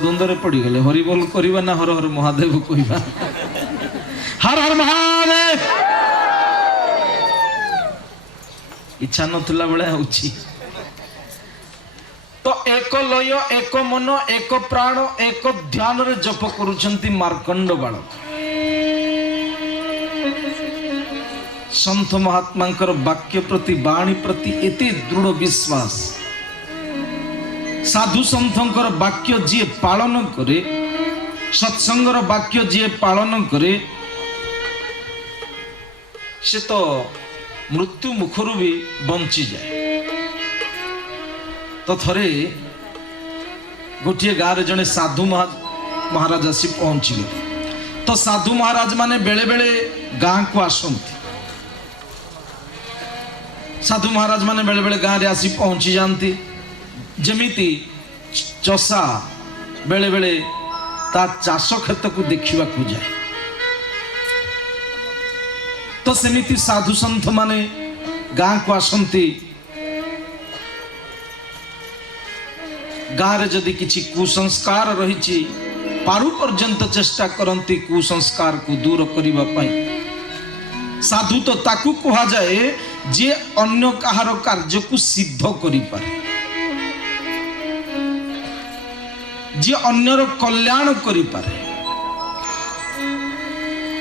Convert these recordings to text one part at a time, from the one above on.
द्वंद्व पड़ी गले हरि बोल करवा ना हर हर महादेव कहवा हर हर महादेव इच्छा नथिला बेले होची तो एक लय एक मन एक प्राण एक ध्यान रे जप करूछंती मार्कंड बालक संत महात्मांकर वाक्य प्रति वाणी प्रति एते दृढ़ विश्वास साधु संतंकर वाक्य जी पालन करे सत्संगर वाक्य जी पालन करे से तो मृत्यु मुखरु भी बंची जाए। तो थरे गोटे गाँव जड़े साधु महाराज आसी पहुंची गए। तो साधु महाराज माने बेले बेले गाँ को आसती साधु महाराज माने बेले बेले गाँव रे आसी पहुंची जाती जमीती चषा बेले बेले ता चाष खेत को देखा जाए। तो सेमिति साधु संत माने गाँ को आसती गाँव जदि किछि कुसंस्कार रही पारु पर्यंत चेष्टा करती कुसंस्कार को दूर करने पाई। साधु तो ताकू कहा जाए जे अन्य कहार कार्य को सिद्ध करि पारे जे अन्यर कल्याण करि पारे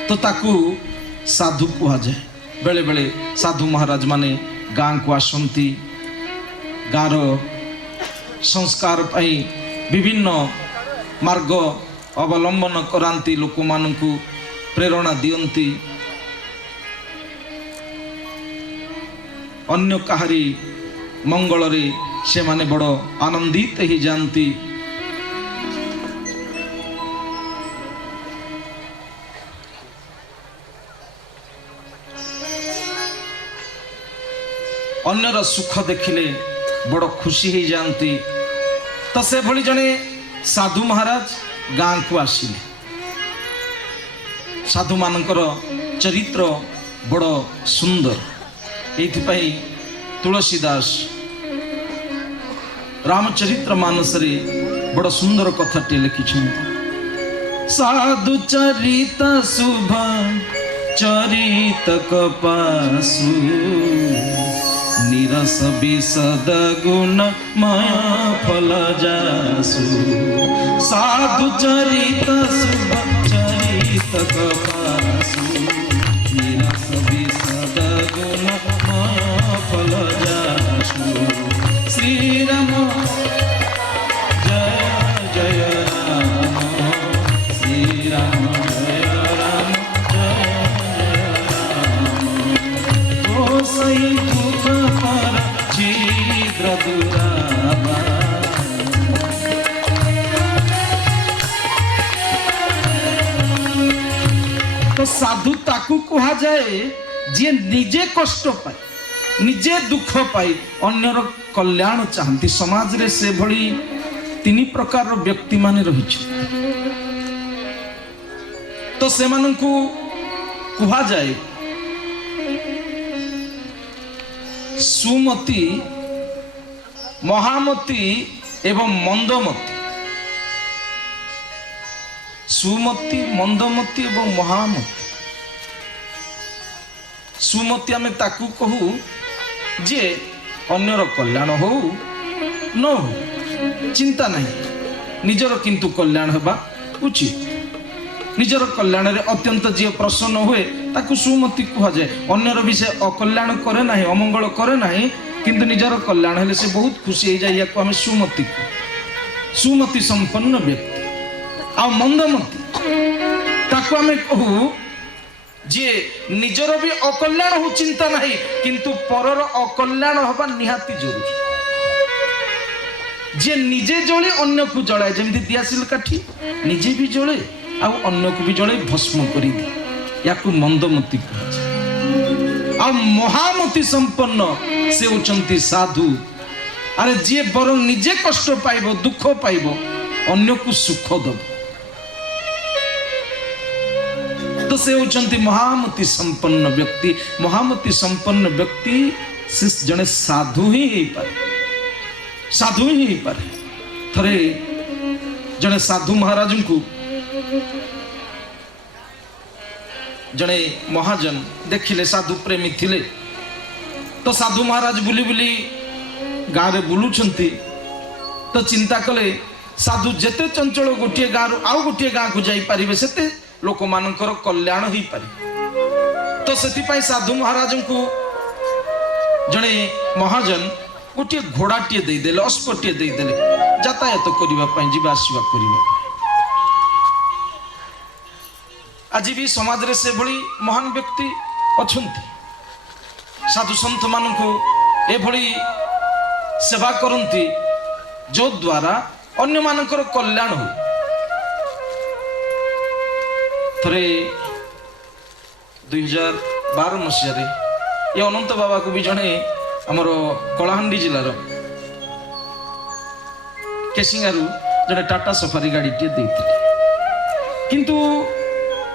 तो ताकू साधु कहा जाए। बेले बेले साधु महाराज माने गाँ को आसती गाँव संस्कार पाई विभिन्न मार्ग अवलंबन करांती लोक मानकु प्रेरणा दियंती अन्य काहारी मंगल रे से माने बड़ आनंदित ही जानती। अन्यर सुख देखिले बड़ खुशी ही जानती। तो से भली जने साधु महाराज गाँ को आसिले साधु मानकर चरित्र बड़ सुंदर एथिपाई तुलसीदास रामचरित्र मानस रे बड़ सुंदर कथाटे लिखिछन्ति। साधु चरित शुभ चरित कपासु निरस विशद गुण माया फल जासु। साधु चरित शुभ चरित कपासु निरस विशद गुण माया फल जासु। श्री राम जय जय राम श्री राम जय राम जय जय राम ओ सही तो साधु ताकू कहा जाए जे निजे कष्ट पाए निजे दुख पाए अन्यर कल्याण चाहती। समाज रे से भली तीन प्रकार व्यक्ति माने रही तो से मानकु कहा जाए सुमति महामती एवं मंदमती। सुमति मंदमती एवं महामती। सुमति आमे ताकू कहू जे अन्यर कल्याण हो न हो चिंता नहीं निजर किंतु कल्याण हेबा उचित। निजर कल्याण रे अत्यंत जे प्रसन्न हुए ताकू सुमति कहा जाए। अन्यर विषय अकल्याण करे नहीं अमंगल करे नहीं किंतु निजर कल्याण हेले से बहुत खुशी हो जाए। या आम सुमति सुमति संपन्न व्यक्ति आ मंदमती ताकू आमे कहू जे निजर भी अकल्याण हो चिंता नहीं किंतु परर अकल्याण हवा निहाती जरूरी। जे निजे जले अन्य को जलाए जमी दियासिल काठी निजे भी जले आ अन्य को भी जले भस्म करी दे या मंदमती कहा। महामती संपन्न से होचंती साधु। अरे जी बरं निजे कष्ट पाइब दुख पाइब अन्य को सुख दब तो से होचंती महामती संपन्न व्यक्ति। महामती संपन्न व्यक्ति से जने साधु ही पारे साधु ही पारे। थरे जड़े साधु महाराज को जड़े महाजन देखिले साधु प्रेमी थिले तो साधु महाराज बुली बुली गाँव में बुलुंट तो चिंता कले साधु जेते चंचल गोटे गाँव आउ गोटे गाँ को जापर से लोक मानकर कल्याण हो पारे तो से साधु महाराज को जड़े महाजन गोटे घोड़ाटे देदेले अश्वटे देदेले यातायात करने जीवा आसवा करने आज भी समाज रे से भली महान व्यक्ति अछंती साधु संत मान को ए भली सेवा करती जो द्वारा अन्य मानकर कल्याण हो थरे 2012 मसीह ये अनंत बाबा को भी जड़े आमर कलाहांडी जिलार केसिंगारू जड़े टाटा सफारी गाड़ी टे देते किंतु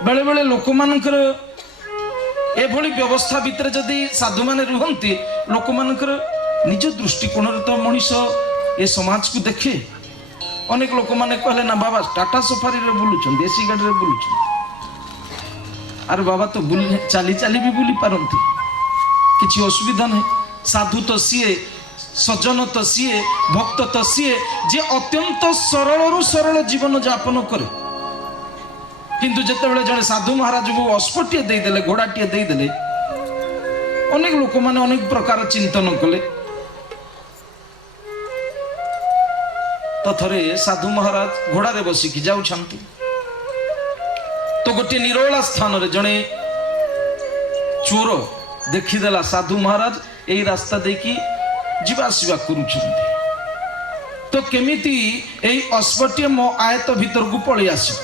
बेले बेले लोक मानकर एभली व्यवस्था भितर जदि साधु माने रुहंती लोक मानकर निज दृष्टिकोण तो मनीष ए समाज को देखे अनेक लोक माने कहले ना बाबा टाटा सफारी रे बुलुछन देसी गाड़ी रे बुलुछन अरे बाबा तो बुली चाली चाली भी बुली पारंती किछि असुविधा नहीं साधु तो सीए सज्जन तो सीए भक्त तो सीए जे अत्यंत सरल रु सरल जीवन यापन करे किंतु जितेबाला जड़े साधु महाराज को अश्वटे देदेले घोड़ाटे देदेले अनेक लोक माने अनेक प्रकार चिंतन कले तो थरे साधु महाराज घोड़ारे बसिकी जाउछंती तो गोटे निरोला स्थान रे जड़े चोर देखीदेला साधु महाराज यही रास्ता देखी जीवा आसवा करुछंती तो केमिति एई अश्वटे मो आयत भीतर को पळी आसी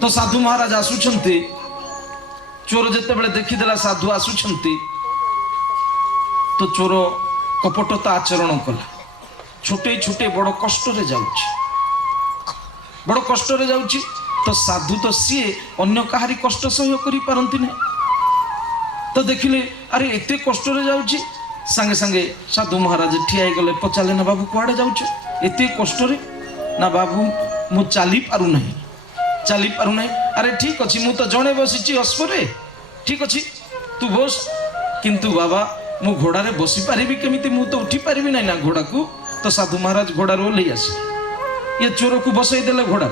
तो साधु महाराज आसुछंती चोर जेते बेले देखीदेला साधु आसुछंती तो चोर कपटता आचरण कला छोटे छोटे बड़ कष्ट रे जाउछि बड़ कष्ट रे जाउछि तो साधु तो सीए अन्य कहारी कष्ट सहय करि पारंती नै तो देखिले अरे एते कष्ट रे जाउछि संगे संगे साधु महाराज ठिया गले पचाले ना बाबू कुआडे जाउछ एते कष्ट रे ना बाबू मु चाली पारु नहीं अरे ठीक अच्छी मु तो जड़े बसी अश्वरे ठीक अच्छी तू बस किंतु बाबा मु घोड़ा रे बसी पारिबी केमिति मु तो उठी पारिबी नहीं ना घोड़ा को तो साधु महाराज घोड़ा रो ले आसी ये चोर को बसई देले घोड़ा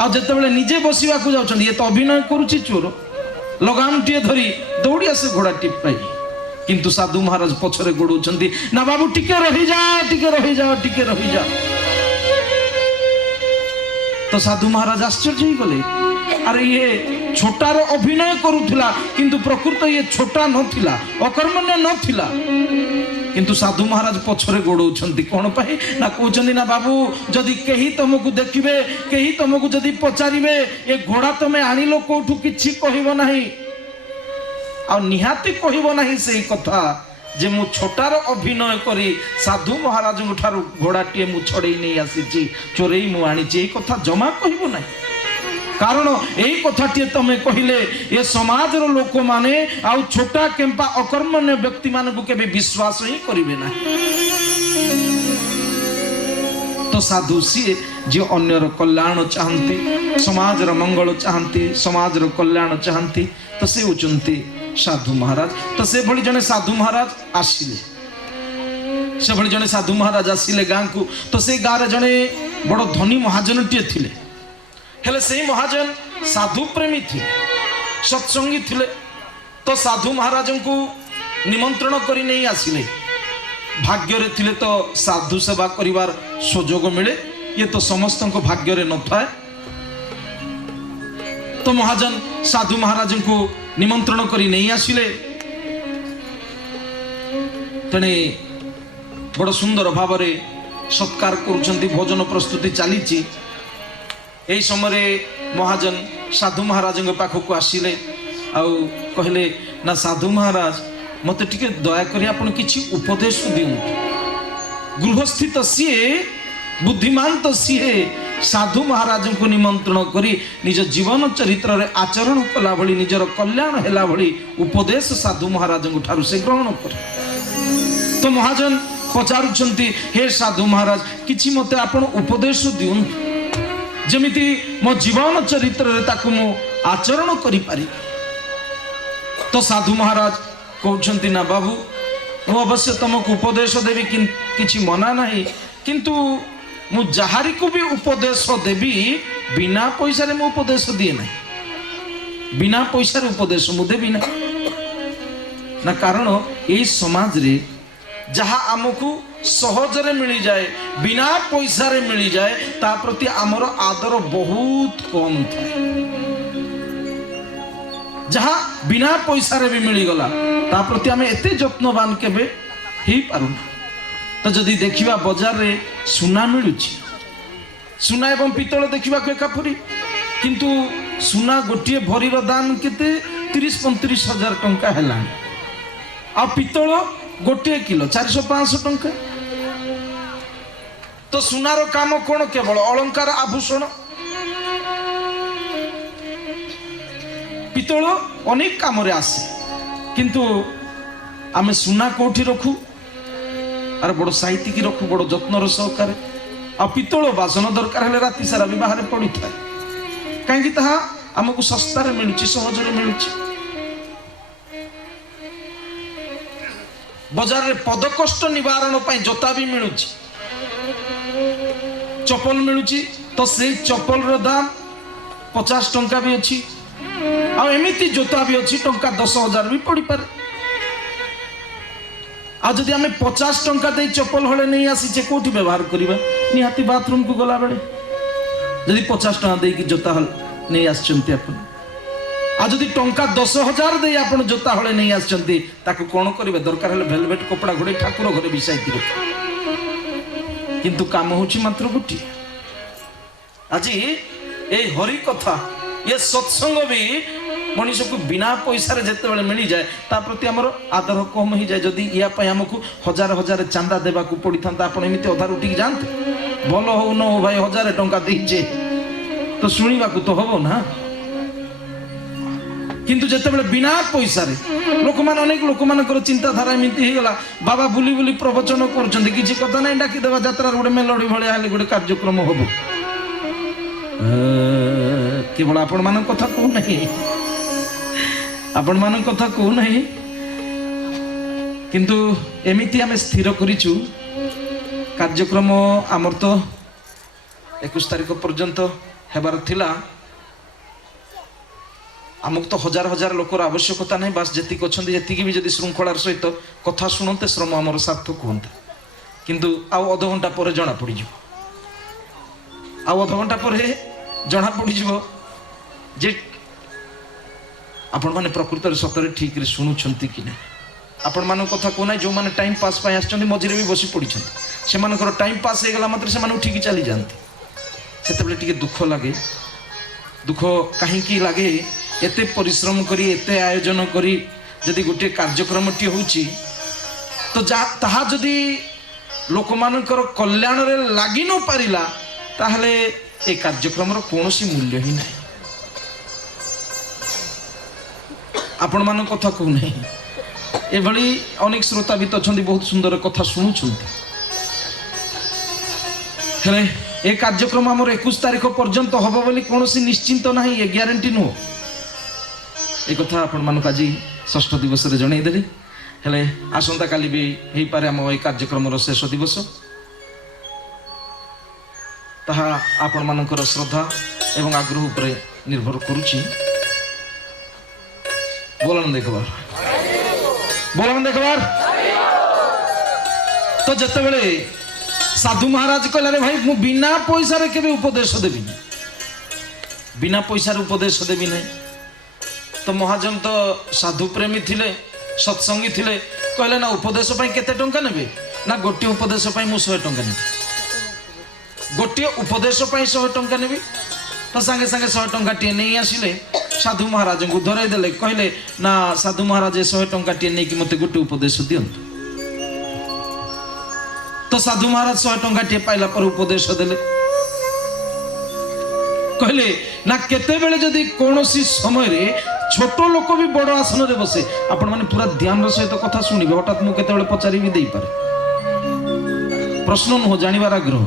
आ जते बेले निजे बसिबा को जाउछन ये तो अभिनय करूची चोर लगाम टिए धरी दौड़ी आसे घोड़ा टिप पाई किंतु साधु महाराज पछरे गोडौछंती ना बाबू टिके रही जा तो साधु महाराज आश्चर्य ही गले अरे ये छोटार अभिनय करुथिला किंतु प्रकृत ये छोटा नथिला अकर्मण्य नथिला किंतु साधु महाराज पछरे गोडौछंती कोन पाई ना कहउछंती ना बाबू जदि केही तुमको देखिबे केही तुमको जदि पचारिबे ये घोड़ा तमे आनिलो कोठु किछि कहिबो नाही आ निहाती कहिबो नाही सेही कथा जे मु छोटार अभिनय करी साधु महाराज ठारू घोड़ाटे मु छड़े नहीं आसी चोरई मु आनी कथा जमा कहबो ना कारण यही कथाटे तमें कहले ये समाज लोक माने आउ छोटा केम्पा अकर्मण्य व्यक्ति मान को केबे विश्वास ही करिवे ना तो साधु सी जे अन्यर कल्याण चाहती समाज मंगल चाहती समाज कल्याण चाहती तो से उचंती साधु महाराज तो से भली जने साधु महाराज आसिले से भली जने साधु महाराज आसिले गाँ को तो से गाँव रे जने बड़ धनी महाजन टे थिले हेले से महाजन साधु प्रेमी थे सत्संगी थिले तो साधु महाराज को निमंत्रण करी नहीं आसिले भाग्य रे थिले तो साधु सेवा करिवार सुजोग मिले ये तो समस्त को भाग्य रे न थाए तो महाजन साधु महाराज को निमंत्रण करी नहीं आसिले तेने बड़ सुंदर भाव रे सत्कार करुछंती भोजन प्रस्तुति चली यही समय महाजन साधु महाराज पाखक आसिले आउ कहले ना साधु महाराज मते टिके दया करी आपण किछि उपदेश दियंतु गृहस्थी तो सीए बुद्धिमान तो सीए साधु महाराज को निमंत्रण करी निज जीवन चरित्र रे आचरण कला भली निजर कल्याण हेला भली उपदेश साधु महाराज ठारू से ग्रहण करे तो महाजन ପଚାରୁଛନ୍ତି ହେ ସାଧୁ ମହାରାଜ କିଛି ମୋତେ ଆପଣ ଉପଦେଶ ଦିଅନ୍ତୁ ଯେମିତି ମୋ ଜୀବନ ଚରିତ୍ରରେ ତାକୁ ମୁଁ ଆଚରଣ କରିପାରିବି। ତ ସାଧୁ ମହାରାଜ କହୁଛନ୍ତି ନା ବାବୁ ମୁଁ ଅବଶ୍ୟ ତମକୁ ଉପଦେଶ ଦେବି କିଛି ମନା ନାହିଁ କିନ୍ତୁ ମୁଁ ଯାହାରିକୁ ବି ଉପଦେଶ ଦେବି ବିନା ପଇସାରେ ମୁଁ ଉପଦେଶ ଦିଏ ନାହିଁ। ବିନା ପଇସାରେ ଉପଦେଶ ମୁଁ ଦେବି ନା ନା କାରଣ ଏଇ ସମାଜରେ ଯାହା ଆମକୁ ସହଜରେ ମିଳିଯାଏ ବିନା ପଇସାରେ ମିଳିଯାଏ ତା ପ୍ରତି ଆମର ଆଦର ବହୁତ କମ୍ ଥାଏ। ଯାହା ବିନା ପଇସାରେ ବି ମିଳିଗଲା ତା ପ୍ରତି ଆମେ ଏତେ ଯତ୍ନବାନ କେବେ ହେଇପାରୁନା। ତ ଯଦି ଦେଖିବା ବଜାରରେ ସୁନା ମିଳୁଛି ସୁନା ଏବଂ ପିତ୍ତଳ ଦେଖିବାକୁ ଏକାପରି କିନ୍ତୁ ସୁନା ଗୋଟିଏ ଭରିର ଦାମ କେତେ 30-35 ହଜାର ଟଙ୍କା ହେଲାଣି ଆଉ ପିତ୍ତଳ ଗୋଟିଏ କିଲୋ 400-500 ଟଙ୍କା। ତ ସୁନାର କାମ କଣ କେବଳ ଅଳଙ୍କାର ଆଭୂଷଣ ପିତ୍ତଳ ଅନେକ କାମରେ ଆସେ କିନ୍ତୁ ଆମେ ସୁନା କୋଉଠି ରଖୁ ଆର ବଡ଼ ସାଇତିକି ରଖୁ ବଡ଼ ଯତ୍ନର ସହକାରେ ଆଉ ପିତ୍ତଳ ବାସନ ଦରକାର ହେଲେ ରାତି ସାରା ବି ବାହାରେ ପଡ଼ିଥାଏ କାହିଁକି ତାହା ଆମକୁ ଶସ୍ତାରେ ମିଳୁଛି ସହଜରେ ମିଳୁଛି। ବଜାରରେ ପଦକଷ୍ଟ ନିବାରଣ ପାଇଁ ଜୋତା ବି ମିଳୁଛି ଚପଲ ମିଳୁଛି ତ ସେଇ ଚପଲର ଦାମ 50 ଟଙ୍କା ବି ଅଛି ଆଉ ଏମିତି ଜୋତା ବି ଅଛି ଟଙ୍କା 10,000 ବି ପଡ଼ିପାରେ। ଆଉ ଯଦି ଆମେ 50 ଟଙ୍କା ଦେଇ ଚପଲ ହଳେ ନେଇ ଆସିଛେ କୋଉଠି ବ୍ୟବହାର କରିବା ନିହାତି ବାଥରୁମକୁ ଗଲାବେଳେ ଯଦି 50 ଟଙ୍କା ଦେଇକି ଜୋତା ହଳେ ନେଇ ଆସିଛନ୍ତି ଆପଣ ଆଉ ଯଦି ଟଙ୍କା 10,000 ଦେଇ ଆପଣ ଜୋତା ହଳେ ନେଇ ଆସିଛନ୍ତି ତାକୁ କଣ କରିବେ ଦରକାର ହେଲେ ଭେଲଭେଟ କପଡ଼ା ଘୋଡ଼େଇ ଠାକୁର ଘରେ ବିଷାଇକି ରଖିବେ କିନ୍ତୁ କାମ ହଉଛି ମାତ୍ର ଗୋଟିଏ। ଆଜି ଏଇ ହରି କଥା ଏ ସତ୍ସଙ୍ଗ ବି ମଣିଷକୁ ବିନା ପଇସାରେ ଯେତେବେଳେ ମିଳିଯାଏ ତା ପ୍ରତି ଆମର ଆଦର କମ ହେଇଯାଏ। ଯଦି ୟା ପାଇଁ ଆମକୁ ହଜାର ହଜାର ଚାନ୍ଦା ଦେବାକୁ ପଡ଼ିଥାନ୍ତା ଆପଣ ଏମିତି ଅଧାରୁ ଉଠିକି ଯାଆନ୍ତେ ଭଲ ହଉ ନ ହଉ ଭାଇ 1000 ଟଙ୍କା ଦେଇଛେ ତ ଶୁଣିବାକୁ ତ ହବ ନା। କିନ୍ତୁ ଯେତେବେଳେ ବିନା ପଇସାରେ ଲୋକମାନେ ଅନେକ ଲୋକମାନଙ୍କର ଚିନ୍ତାଧାରା ଏମିତି ହେଇଗଲା ବାବା ବୁଲି ବୁଲି ପ୍ରବଚନ କରୁଛନ୍ତି କିଛି କଥା ନାହିଁ ଡାକିଦେବା ଯାତ୍ରାର ଗୋଟେ ମେଲୋଡି ଭଳିଆ ହେଲେ ଗୋଟେ କାର୍ଯ୍ୟକ୍ରମ ହବ କେବଳ ଆପଣମାନଙ୍କ କଥା କହୁନାହିଁ ଆପଣମାନଙ୍କ କଥା କହୁନାହିଁ କିନ୍ତୁ ଏମିତି ଆମେ ସ୍ଥିର କରିଛୁ କାର୍ଯ୍ୟକ୍ରମ ଆମର ତ 21 ତାରିଖ ପର୍ଯ୍ୟନ୍ତ ହେବାର ଥିଲା ଆମକୁ ତ ହଜାର ହଜାର ଲୋକର ଆବଶ୍ୟକତା ନାହିଁ ବାସ୍ ଯେତିକି ଅଛନ୍ତି ଯେତିକି ବି ଯଦି ଶୃଙ୍ଖଳାର ସହିତ କଥା ଶୁଣନ୍ତେ ଶ୍ରମ ଆମର ସାର୍ଥକ ହୁଅନ୍ତା କିନ୍ତୁ ଆଉ ଅଧଘଣ୍ଟା ପରେ ଜଣା ପଡ଼ିଯିବ ଆଉ ଅଧଘଣ୍ଟା ପରେ ଜଣା ପଡ଼ିଯିବ ଯେ ଆପଣମାନେ ପ୍ରକୃତରେ ସତରେ ଠିକରେ ଶୁଣୁଛନ୍ତି କି ନାହିଁ। ଆପଣମାନଙ୍କ କଥା କହୁନାହିଁ ଯେଉଁମାନେ ଟାଇମ୍ ପାସ୍ ପାଇଁ ଆସିଛନ୍ତି ମଝିରେ ବି ବସି ପଡ଼ିଛନ୍ତି ସେମାନଙ୍କର ଟାଇମ୍ ପାସ୍ ହେଇଗଲା ମାତ୍ରେ ସେମାନେ ଉଠିକି ଚାଲିଯାଆନ୍ତି ସେତେବେଳେ ଟିକେ ଦୁଃଖ ଲାଗେ। ଦୁଃଖ କାହିଁକି ଲାଗେ ଏତେ ପରିଶ୍ରମ କରି ଏତେ ଆୟୋଜନ କରି ଯଦି ଗୋଟିଏ କାର୍ଯ୍ୟକ୍ରମଟି ହେଉଛି ତ ତାହା ଯଦି ଲୋକମାନଙ୍କର କଲ୍ୟାଣରେ ଲାଗି ନ ପାରିଲା ତାହେଲେ ଏ କାର୍ଯ୍ୟକ୍ରମର କୌଣସି ମୂଲ୍ୟ ହିଁ ନାହିଁ। ଆପଣମାନଙ୍କ କଥା କହୁନାହିଁ ଏଭଳି ଅନେକ ଶ୍ରୋତା ବି ତ ଅଛନ୍ତି ବହୁତ ସୁନ୍ଦର କଥା ଶୁଣୁଛନ୍ତି ହେଲେ ଏ କାର୍ଯ୍ୟକ୍ରମ ଆମର 21 ତାରିଖ ପର୍ଯ୍ୟନ୍ତ ହବ ବୋଲି କୌଣସି ନିଶ୍ଚିନ୍ତ ନାହିଁ ଏ ଗ୍ୟାରେଣ୍ଟି ନୁହଁ ଏ କଥା ଆପଣମାନଙ୍କୁ ଆଜି ଷଷ୍ଠ ଦିବସରେ ଜଣେଇଦେଲି। ହେଲେ ଆସନ୍ତାକାଲି ବି ହେଇପାରେ ଆମ ଏ କାର୍ଯ୍ୟକ୍ରମର ଶେଷ ଦିବସ ତାହା ଆପଣମାନଙ୍କର ଶ୍ରଦ୍ଧା ଏବଂ ଆଗ୍ରହ ଉପରେ ନିର୍ଭର କରୁଛି। बोलन देखबार तो जिते बड़े साधु महाराज कहले भाई मु बिना पैसा रे केबे उपदेश देबी बिना पैसा रे उपदेश देबी नहीं तो महाजन तो साधु प्रेमी थिले सत्संगी थिले कहले ना उपदेश पाई केते टंका नेबे ना गोटे उपदेश पाई मु 100 टंका नेबी गोटे उपदेश पाई 100 टंका नेबी तो संगे संगे 100 टंका टे नहीं आसिले साधु महाराज को धरई देले कहले ना साधु महाराज 100 टंका टे नहीं कि मते गोटे उपदेश दियंतु तो साधु महाराज 100 टंका टे पाइला पर उपदेश देले कहले ना केते बेले जदी कोनोसी समय रे छोट लोक भी बड़ आसन रे बसे आपण माने पूरा ध्यान रो सहित कथा सुनिबे हठात मु केते बेले पचारि भी देई पारे प्रश्न नुह जानिबार आग्रह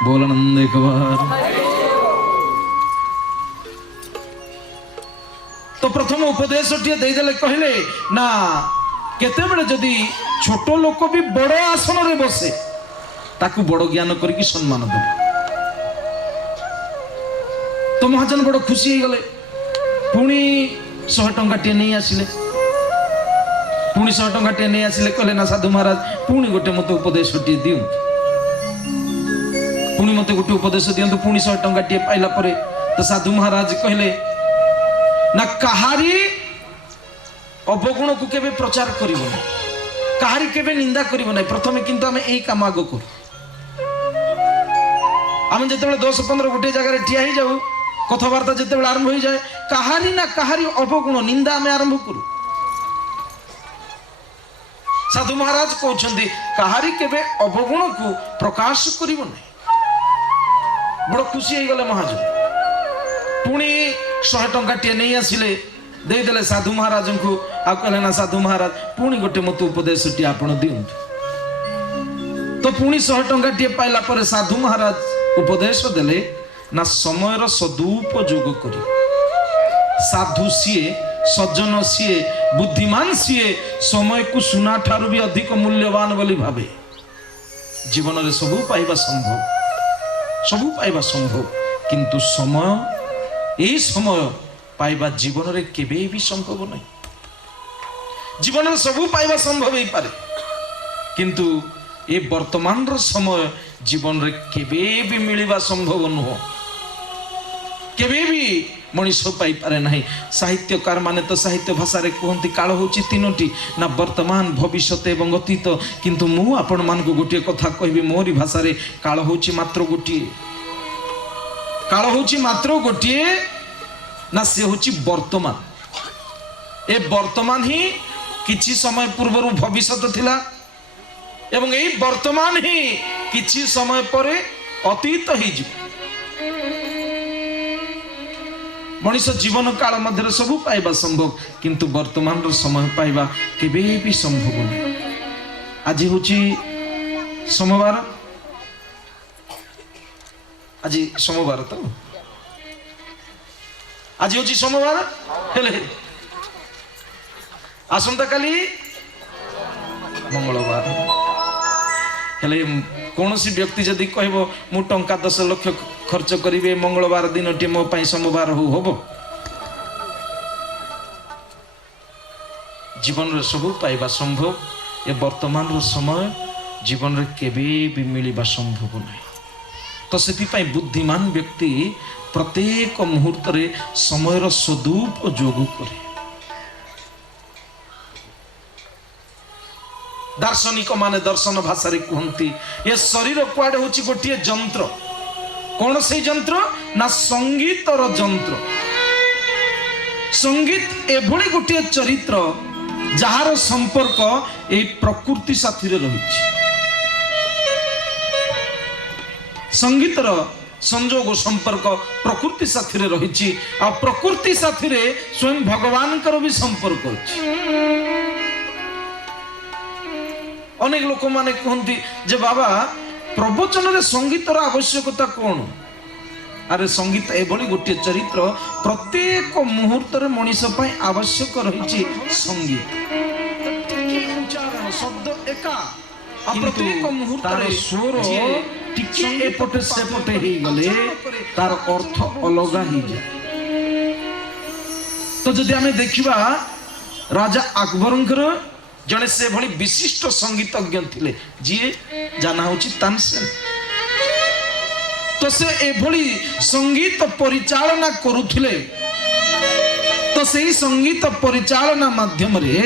बोल आनंद एक बार। तो प्रथम उपदेश देदेले कहले ना केतेबेले जदि छोट लोक भी बड़ आसन रे बसे ताकू बड़ ज्ञान करके सम्मान दे। तो महाजन बड़ खुशी हो गले पुणी 100 टंका टे नहीं आसिले पुणी 100 टंका टे नहीं आसिले कहले ना साधु महाराज पुणी गोटे मत उपदेश दियंतु पुणी मत गोटे उपदेश दियंतु पुणी 100 टंका टे पाइला परे तो साधु महाराज कहले ना कहारी अवगुण को केबे प्रचार करिवो ना कहारी केबे निंदा करिवो ना प्रथमे किंतु आमे एई काम आगो को आमे जेतेबेले 10-15 गोटे जगह रे ठिया ही जाऊ कथबार्ता जेतेबेले आरंभ हो जाए कहारी ना कहारी अवगुण निंदा आमे आरंभ करू। साधु महाराज कहउछंदी कहारी केबे अवगुण को प्रकाश करिवो ना। बड़ खुशी हो गले महाजन पुणी 100 टंका टे नहीं आसिले देदेले साधु महाराज को आ कहले ना साधु महाराज पुणी गोटे मत उपदेश टी आपण दियंतु। तो पुणी 100 टंका टे पाइला पर साधु महाराज उपदेश देले ना समयर सदुपयोग करी साधु सीए सज्जन सीए बुद्धिमान सीए समय को सुना ठारू भी अधिक मूल्यवान बोली भावे जीवन रे सबु पाइबा संभव किंतु समय ए समय पाइबा जीवन रे केबे भी संभव नहीं। जीवन रे सबु पाइबा संभव ही पारे किंतु ए वर्तमान रो समय जीवन रे केबे भी मिलिबा संभव नुह केबे भी मनीष पाई पारे नहीं। साहित्यकार माने तो साहित्य भाषा रे कहंती काल होची तीनोटी ना वर्तमान भविष्यत एवं अतीत किंतु मु आपण मान को गोटे कथा कहबी मोरी भाषा रे काल होची मात्र गोटिए ना से होची वर्तमान ए वर्तमान ही किछि समय पूर्व भविष्यत थिला एवं ए वर्तमान ही किछि समय परे अतीत ही जी मनुष्य जीवन काल मध्य सब पाइबा संभव किंतु वर्तमान रो समय पाइबा केबे भी संभव नहीं। आज होची सोमवार आज सोमवार तो आज होची सोमवार हेले आसंता काली मंगलवार हेले कौन सी व्यक्ति जदि कहबो मु टंका 10 लाख खर्च करिवे मंगलवार दिन टी मो पई सोमवार होबो जीवन रे सब पाइबा संभव ए वर्तमान रो समय जीवन रे केबे भी मिलिबा संभव नहीं। तो सेति पई बुद्धिमान व्यक्ति प्रत्येक मुहूर्त रे समय रो सदुपयोग करे। दार्शनिक माने दर्शन भाषा रे कहंती ये शरीर कुआडे होची गोटिए यंत्र कौन से यंत्र ना संगीतर यंत्र। संगीत एभली गोटिए चरित्र जहार संपर्क ए प्रकृति साथी रे रहिछि। संगीतर संजोग संपर्क प्रकृति साथी रे रहिछि आ प्रकृति साथी रे स्वयं भगवान कर भी संपर्क अछि। अनेक लोक माने कहती जे बाबा प्रवचन रे संगीतर आवश्यकता कौन। अरे संगीत एभली गोटे चरित्र प्रत्येक मुहूर्त रे मनीष पई आवश्यक रहिछि। संगीत शब्द एका प्रत्येक मुहूर्त रे स्वर टिके एपटे सेपटे ही गले तार अर्थ अलगा ही जाए। तो जदि आमे देखिबा राजा अकबरंकर जने से भली विशिष्ट संगीतज्ञ थिले जी जाना होची तानसेन। तो से एभली संगीत परिचालना करुथिले तो सेही संगीत परिचालना माध्यम रे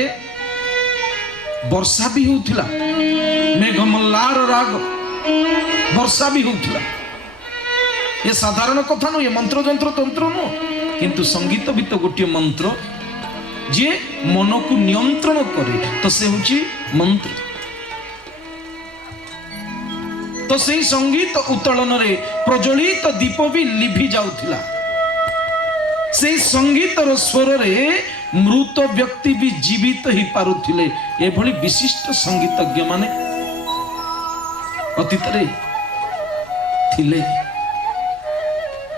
वर्षा भी होउथिला मेघमल्लार राग वर्षा भी होउथिला। ये साधारण कथा नो ये मंत्र जंत्र तंत्र नो किंतु संगीत भी तो गोटे मंत्र जे मन को नियंत्रण करे तो से होची मंत्र। तो से संगीत उत्तोलन रे प्रज्वलित दीप भी लिभि जाउथिला। से संगीत रो स्वर रे मृत व्यक्ति भी जीवित ही पारुथिले। एभली विशिष्ट संगीतज्ञ माने ଅତୀତରେ ଥିଲେ।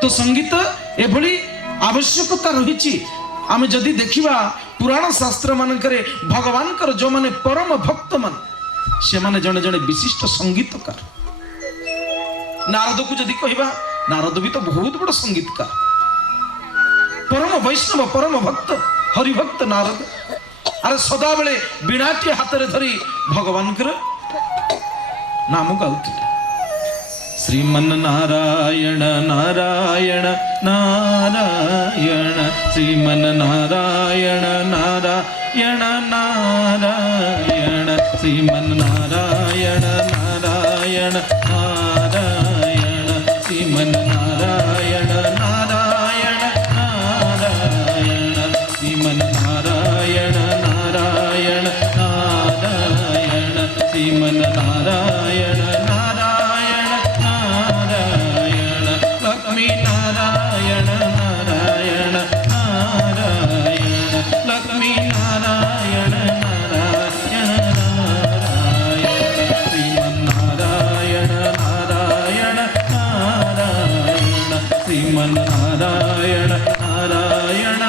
ତ ସଙ୍ଗୀତ ଏଭଳି ଆବଶ୍ୟକତା ରହିଛି। ଆମେ ଯଦି ଦେଖିବା ପୁରାଣ ଶାସ୍ତ୍ର ମାନଙ୍କରେ ଭଗବାନଙ୍କର ଯୋଉମାନେ ପରମ ଭକ୍ତ ମାନେ ସେମାନେ ଜଣେ ଜଣେ ବିଶିଷ୍ଟ ସଙ୍ଗୀତକାର। ନାରଦକୁ ଯଦି କହିବା, ନାରଦ ବି ତ ବହୁତ ବଡ଼ ସଙ୍ଗୀତକାର, ପରମ ବୈଷ୍ଣବ, ପରମ ଭକ୍ତ, ହରିଭକ୍ତ ନାରଦ। ଆରେ ସଦାବେଳେ ବୀଣାଟିଏ ହାତରେ ଧରି ଭଗବାନଙ୍କର ନାମ ଗାଉଥିଲେ। ଶ୍ରୀମନ୍ ନାରାୟଣ ନାରାୟଣ ନାରାୟଣ, ଶ୍ରୀମନ୍ ନାରାୟଣ ନାରାୟଣ ନାରାୟଣ, ଶ୍ରୀମନ୍ ନାରାୟଣ ନାରାୟଣ ନାରାୟଣ, ଶ୍ରୀମନ୍ ନାରାୟଣ ନାରାୟଣ ନାରାୟଣ, ଶ୍ରୀମନ୍ ନାରାୟଣ ନାରାୟଣ ନାରାୟଣ, ଶ୍ରୀମନ୍ ନାରାୟଣ ନାରାୟଣ নারায়ণ, লক্ষ্মী নারায়ণ নারায়ণ নারায়ণ, লক্ষ্মী নারায়ণ নারায়ণ নারায়ণ, শ্রীমন্নারায়ণ নারায়ণ নারায়ণ, শ্রীমন্নারায়ণ নারায়ণ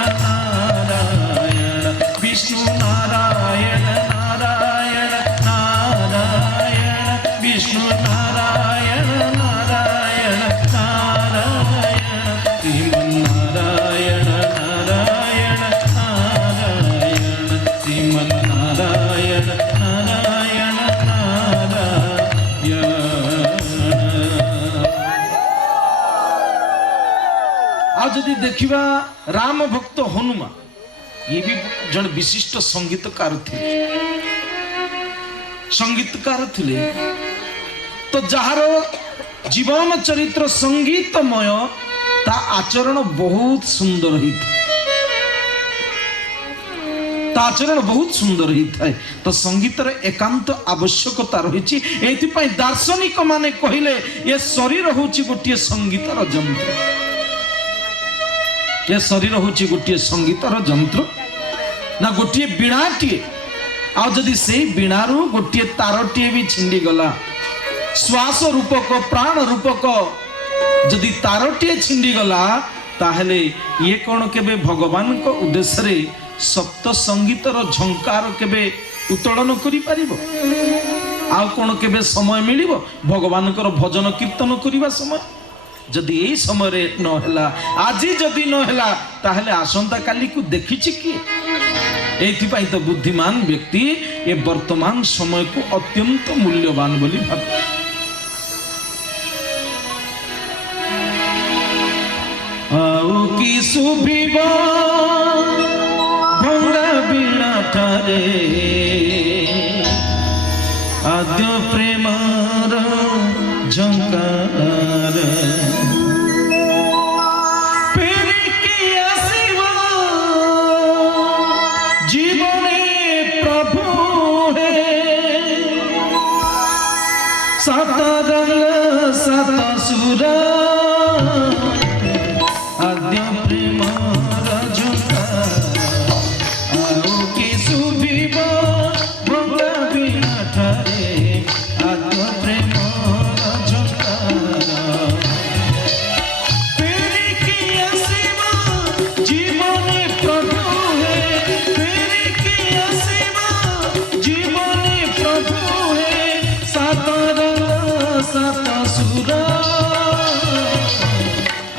নারায়ণ, বিষ্ণু নারায়ণ নারায়ণ নারায়ণ, বিষ্ণু নারায়ণ নারায়ণ নারায়ণ, শ্রীমন্নারায়ণ নারায়ণ নারায়ণ, শ্রীমন্নারায়ণ নারায়ণ নারায়ণ। ଆଉ ଯଦି ଦେଖିବା ରାମ ଭକ୍ତ ହନୁମାନ, ଇଏ ବି ଜଣେ ବିଶିଷ୍ଟ ସଙ୍ଗୀତକାର ଥିଲେ। ସଙ୍ଗୀତକାର ଥିଲେ ତ ଯାହାର ଜୀବନ ଚରିତ୍ର ସଙ୍ଗୀତମୟ, ତା ଆଚରଣ ବହୁତ ସୁନ୍ଦର ହେଇଥାଏ, ତା ଆଚରଣ ବହୁତ ସୁନ୍ଦର ହେଇଥାଏ। ତ ସଙ୍ଗୀତର ଏକାନ୍ତ ଆବଶ୍ୟକତା ରହିଛି। ଏଥିପାଇଁ ଦାର୍ଶନିକ ମାନେ କହିଲେ ଏ ଶରୀର ହେଉଛି ଗୋଟିଏ ସଙ୍ଗୀତର ଯନ୍ତ୍ର। ଏ ଶରୀର ହେଉଛି ଗୋଟିଏ ସଙ୍ଗୀତର ଯନ୍ତ୍ର ନା ଗୋଟିଏ ବୀଣାଟିଏ। ଆଉ ଯଦି ସେଇ ବୀଣାରୁ ଗୋଟିଏ ତାରଟିଏ ବି ଛିଣ୍ଡିଗଲା, ଶ୍ୱାସ ରୂପକ ପ୍ରାଣ ରୂପକ ଯଦି ତାରଟିଏ ଛିଣ୍ଡିଗଲା, ତାହେଲେ ଇଏ କ'ଣ କେବେ ଭଗବାନଙ୍କ ଉଦ୍ଦେଶ୍ୟରେ ସପ୍ତ ସଙ୍ଗୀତର ଝଙ୍କାର କେବେ ଉତ୍ତୋଳନ କରିପାରିବ? ଆଉ କ'ଣ କେବେ ସମୟ ମିଳିବ ଭଗବାନଙ୍କର ଭଜନ କୀର୍ତ୍ତନ କରିବା ସମୟ? ଯଦି ଏଇ ସମୟରେ ନହେଲା, ଆଜି ଯଦି ନହେଲା, ତାହେଲେ ଆସନ୍ତା କାଲିକୁ ଦେଖିଛି କିଏ? ଏଇଥିପାଇଁ ତ ବୁଦ୍ଧିମାନ ବ୍ୟକ୍ତି ଏ ବର୍ତ୍ତମାନ ସମୟକୁ ଅତ୍ୟନ୍ତ ମୂଲ୍ୟବାନ ବୋଲି ଭାବେ। ଆଉ କି ଶୁଭିବ ଭଙ୍ଗା ବୀଣା ଠାରେ, ଆଦ୍ୟ ପ୍ରେମର ଝଙ୍କାର, ଫେରିକି ଆସିବ ଜୀବନେ ପ୍ରଭୁ ହେ, ସାତ ରଙ୍ଗ ସାତ ସୁର, ଆଦ୍ୟ ପ୍ରେମର ଝଙ୍କାର, ଆଉ କି ଶୁଭିବ ଭଙ୍ଗା ବୀଣା ଠାରେ, ଆଦ୍ୟ ପ୍ରେମର ଝଙ୍କାର, ଫେରିକି ଆସିବ ଜୀବନେ ପ୍ରଭୁ ହେ, ଫେରିକି ଆସିବ ଜୀବନେ ପ୍ରଭୁ ହେ, ସାତ ରଙ୍ଗ ସାତ ସୁର,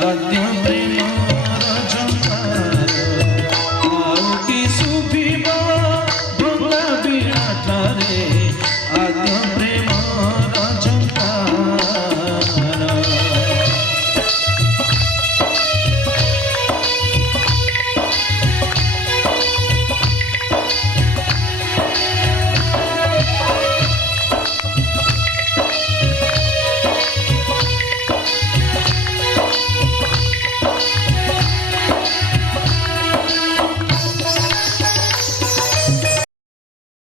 ଆଦ୍ୟ ପ୍ରେମର ଝଙ୍କାର, ଆଉ କି ଶୁଭିବ ଭଙ୍ଗା ବୀଣା ଠାରେ,